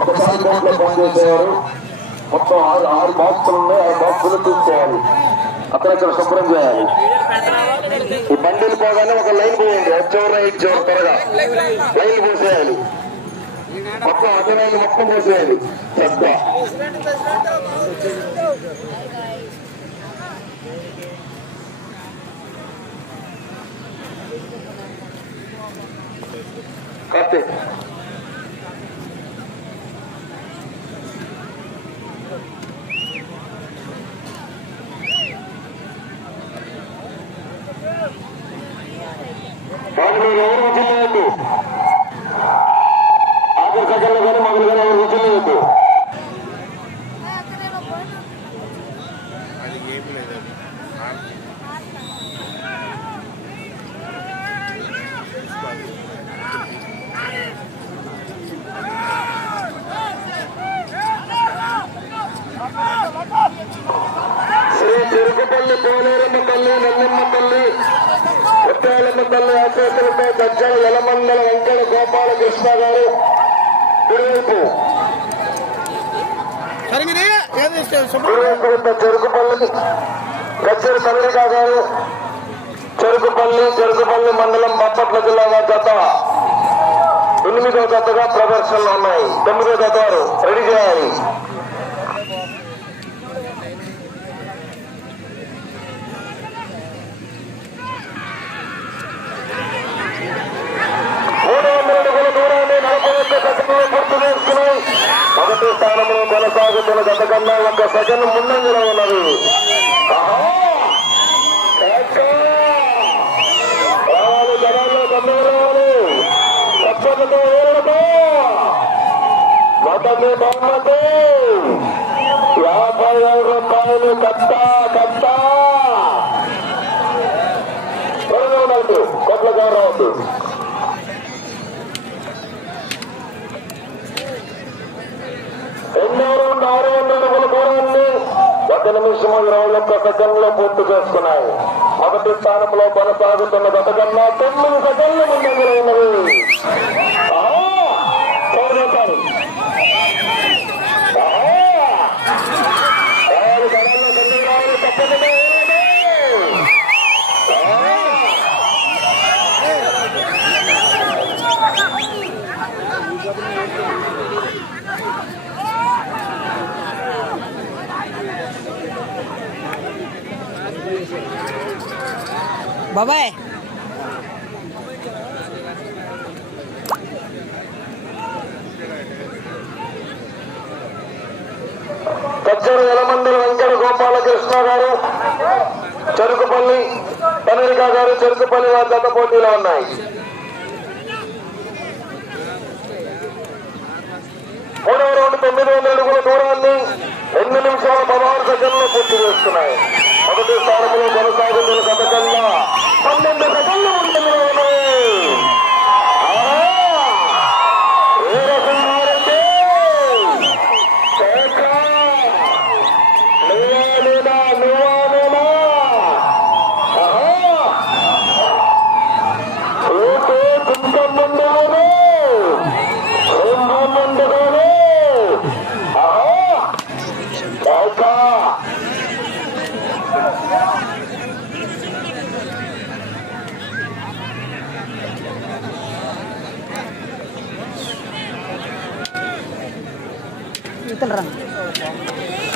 ఒకసారి box phone చేసేవారు మొత్తం ఆరు ఆరు బాక్సులు ఉన్నాయి ఆరు బాక్సులు తీసుకోవాలి అక్కడక్కడ శుభ్రం చేయాలి ఈ బండిలు పోగానే ఒక లైన్ పోయండి. ఒక చివర ఇటు త్వరగా. లైన్ పోసేయాలి. మొత్తం అన్ని మొత్తం పోసేయాలి శ్రద్ధ కార్తీక్ పోలేరమ్మ తల్లి నల్లమ్మ తల్లి ముత్యాలమ్మ తల్లి ఆశీస్సులతో గజ్జల యలమందల వెంకట గోపాలకృష్ణ గారు ఉన్న చెరుకుపల్లి గజ్జల చంద్రిక గారు చెరుకుపల్లి చెరుకుపల్లి మండలం బాపట్ల జిల్లా జత. ఎనిమిదో జతగా ప్రదర్శనలు ఉన్నాయి. తొమ్మిదో జత రెడీ చేయాలి మూడు వందల అడుగుల దూరాన్ని నలభై ఒక్క సెకండ్లో పూర్తి చేసుకున్నాయి మొదటి స్థానంలో కొనసాగుతున్న గత కన్నా ఒక సెకండ్ ముందంజలో ఉన్నది. రావాలి జనాల్లో తొందర రావాలి. తప్పకతో ఏడతో మొదటి బహుమతి. యాభై ఐదు రూపాయలు కొట్ల రావద్దు రెండో రౌండ్ ఆరు వందల అడుగుల దూరాన్ని ఒక నిమిషము ఇరవై ఒక్క సెకండ్లో పూర్తి చేసుకున్నాయి. మొదటి స్థానంలో కొనసాగుతున్న గతకన్నా తొమ్మిది సెకండ్లు ముందంజలో బాబాయ్. కచ్చరు యలమందిర వెంకట గోపాలకృష్ణ గారు చెరుకుపల్లి పనరికా గారు చెరుకుపల్లి వారి గత పోటీలో ఉన్నాయి. మూడవ రౌండ్ తొమ్మిది వందల అడుగుల దూరాన్ని ఎనిమిది నిమిషాల పదహారు సెకండ్లో పూర్తి చేస్తున్నాయి. మొదటి స్థానంలో కొనసాగుతున్న పథకంగా పన్నెండు సెకండ్లు ఉంటుంది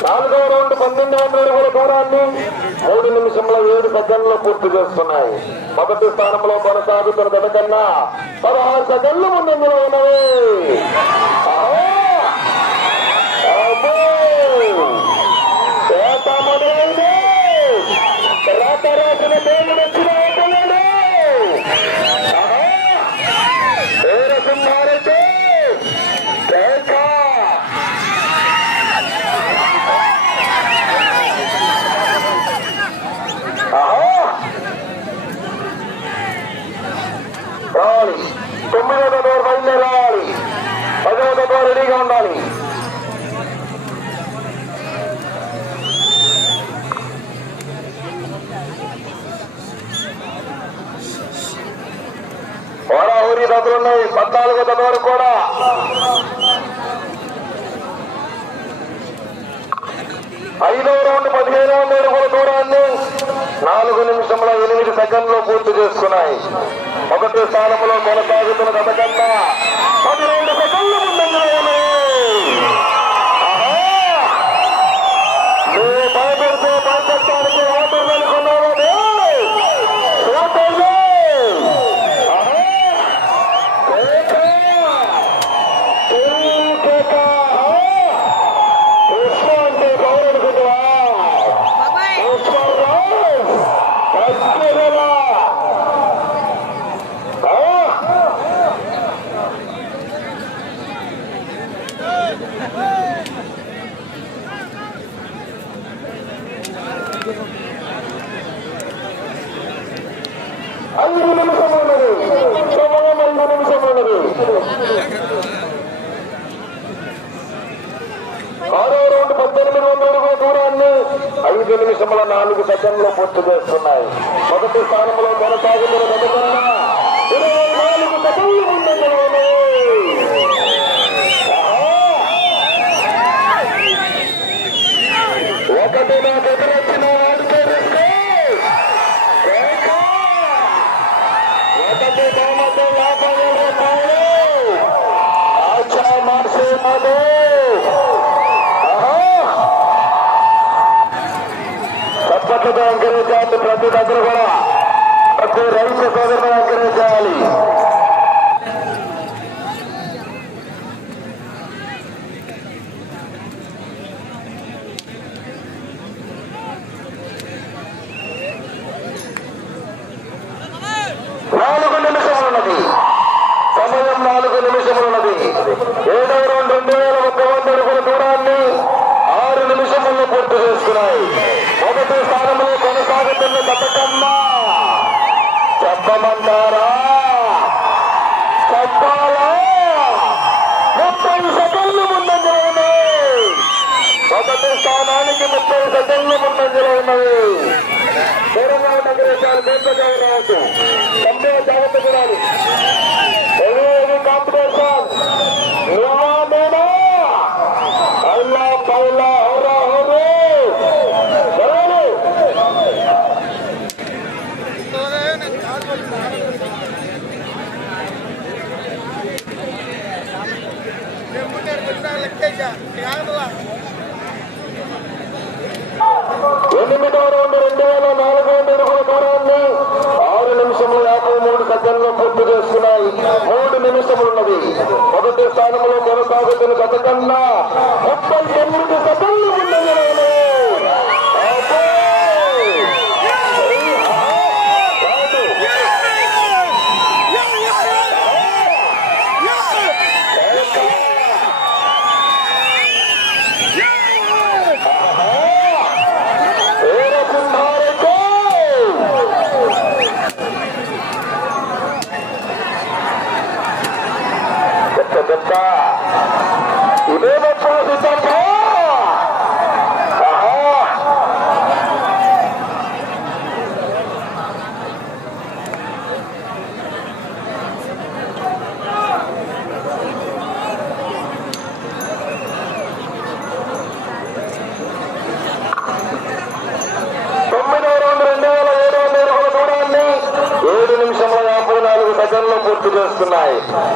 నాలుగో రౌండ్ పన్నెండు వందల అడుగుల దూరాన్ని మూడు నిమిషంలో ఏడు సెకండ్లు పూర్తి చేస్తున్నాయి. మొదటి స్థానంలో కొనసాగుతున్న గత కన్నా పదహారు సెకండ్లు ముందంజలో ఉన్నవి తొమ్మిదో దగ్గర బయలుదేరాలి పదవ దగ్గర రెడీగా ఉండాలి హోరాహోరీ రథులున్నాయి పద్నాలుగో దగ్గర వరకు కూడా ఐదో రౌండ్ పదిహేను వందల కూడా దూరాన్ని నాలుగు నిమిషంలో ఎనిమిది సెకండ్లో పూర్తి చేసుకున్నాయి. మొదటి స్థానంలో కొనసాగుతున్న గత కన్నా ఐదు నిమిషం ఉన్నది సమయం ఐదు నిమిషం ఆరో రౌండ్ పద్దెనిమిది వందల అడుగుల దూరాన్ని ఐదు నిమిషముల నాలుగు సెకండ్లు పూర్తి చేస్తున్నాయి. మొదటి స్థానంలో కొనసాగుతున్న గతకన్నా ఇరవై నాలుగు సెకండ్లు ముందంజలో ప్రతి దగ్గర కూడా ప్రతి రైతు సోదరులు ఎంకరేజ్ చేయాలి. నాలుగు నిమిషములు ఉన్నది సమయం నాలుగు నిమిషములు ఉన్నది ఏడవ రౌండ్ రెండు వేల ఒక వంద అడుగుల దూరాన్ని ఆరు నిమిషముల్లో పూర్తి చేసుకున్నాయి. మొదటి స్థానంలో కొనసాగుతున్న గతకన్నా చెప్పమంటారా? చెప్పాలా? ముప్పై సెకండ్లు ముందంజలో ఉన్నాయి మొదటి స్థానానికి ముప్పై సెకండ్లు ముందంజలో ఉన్నవి తెలంగాణ నగరేశాలు దీర్ఘకాయ రావచ్చు తొంభై జాగ్రత్త చూడాలి అడుగుల దూరాన్ని ఆరు నిమిషములు యాభై మూడు సెకండ్లు పూర్తి చేస్తున్నాయి మూడు నిమిషములున్నది. మొదటి స్థానంలో కొనసాగుతున్న గత కన్నా ముప్పై తొమ్మిది సెకండ్లు ముందంజలో ఉన్నాయి. అబ్బో! కాదు. ఏర కుంభారకు చెత్త చెత్త ఇదేమో చూసిద్దాం ఆహా తొమ్మిదో రౌండ్ రెండు వేల ఏడు వందల అడుగుల దూరాన్ని ఏడు నిమిషముల యాభై నాలుగు సెకండ్లు పూర్తి చేస్తున్నాయి రెండు నిమిషములు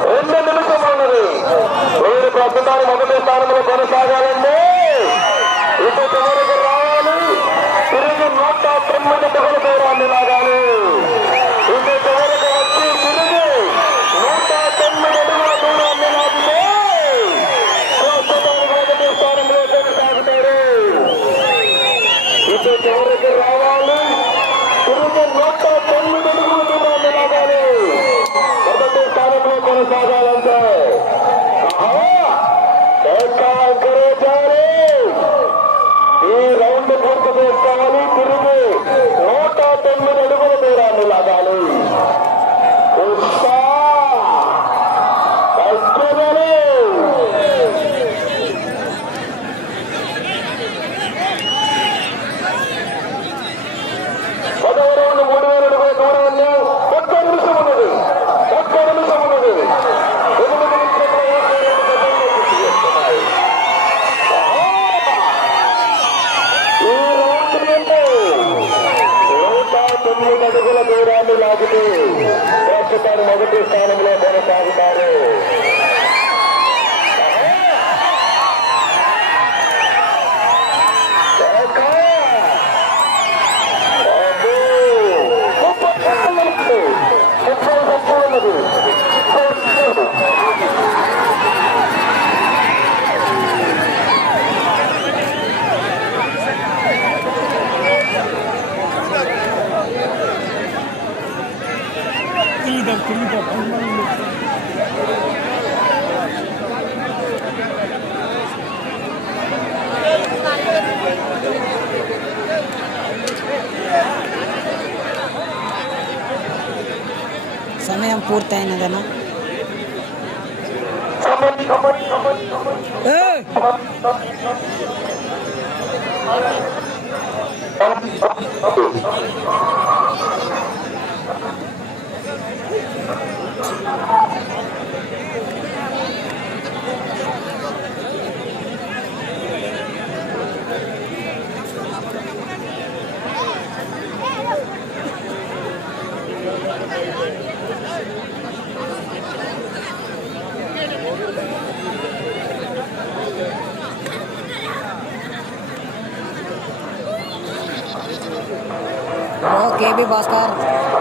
যায় না জানা Thank you. కేబీ భాస్కర్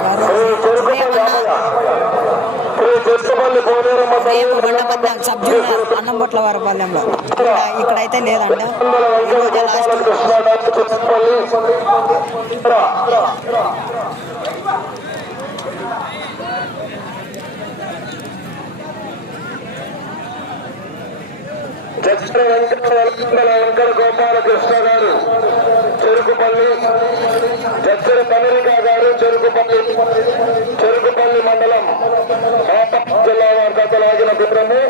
గారు. రేపు బండపద్ద సబ్ జూనియర్ అన్నంబొట్ల వారిపాలెంలో ఇక్కడైతే లేదంట. ఈరోజే లాస్ట్ చెట్టుపల్లి వెంకట వెంకట గోపాలకృష్ణ గారు చెరుకుపల్లి చక్కెర కమలిక గారు చెరుకుపల్లి చెరుకుపల్లి మండలం బాపట్ల జిల్లా వారి గత లాగిన దూరము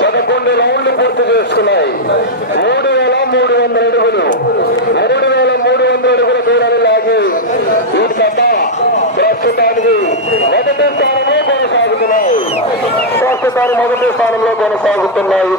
పదకొండు రౌండ్లు పూర్తి చేసుకున్నాయి. మూడు వేల మూడు వందల అడుగులు మూడు వేల మూడు వందల అడుగుల దూరాన్ని లాగి ఈ కథ ప్రస్తుతానికి మొదటి స్థానంలో కొనసాగుతున్నాయి ప్రస్తుతానికి మొదటి స్థానంలో కొనసాగుతున్నాయి ఈ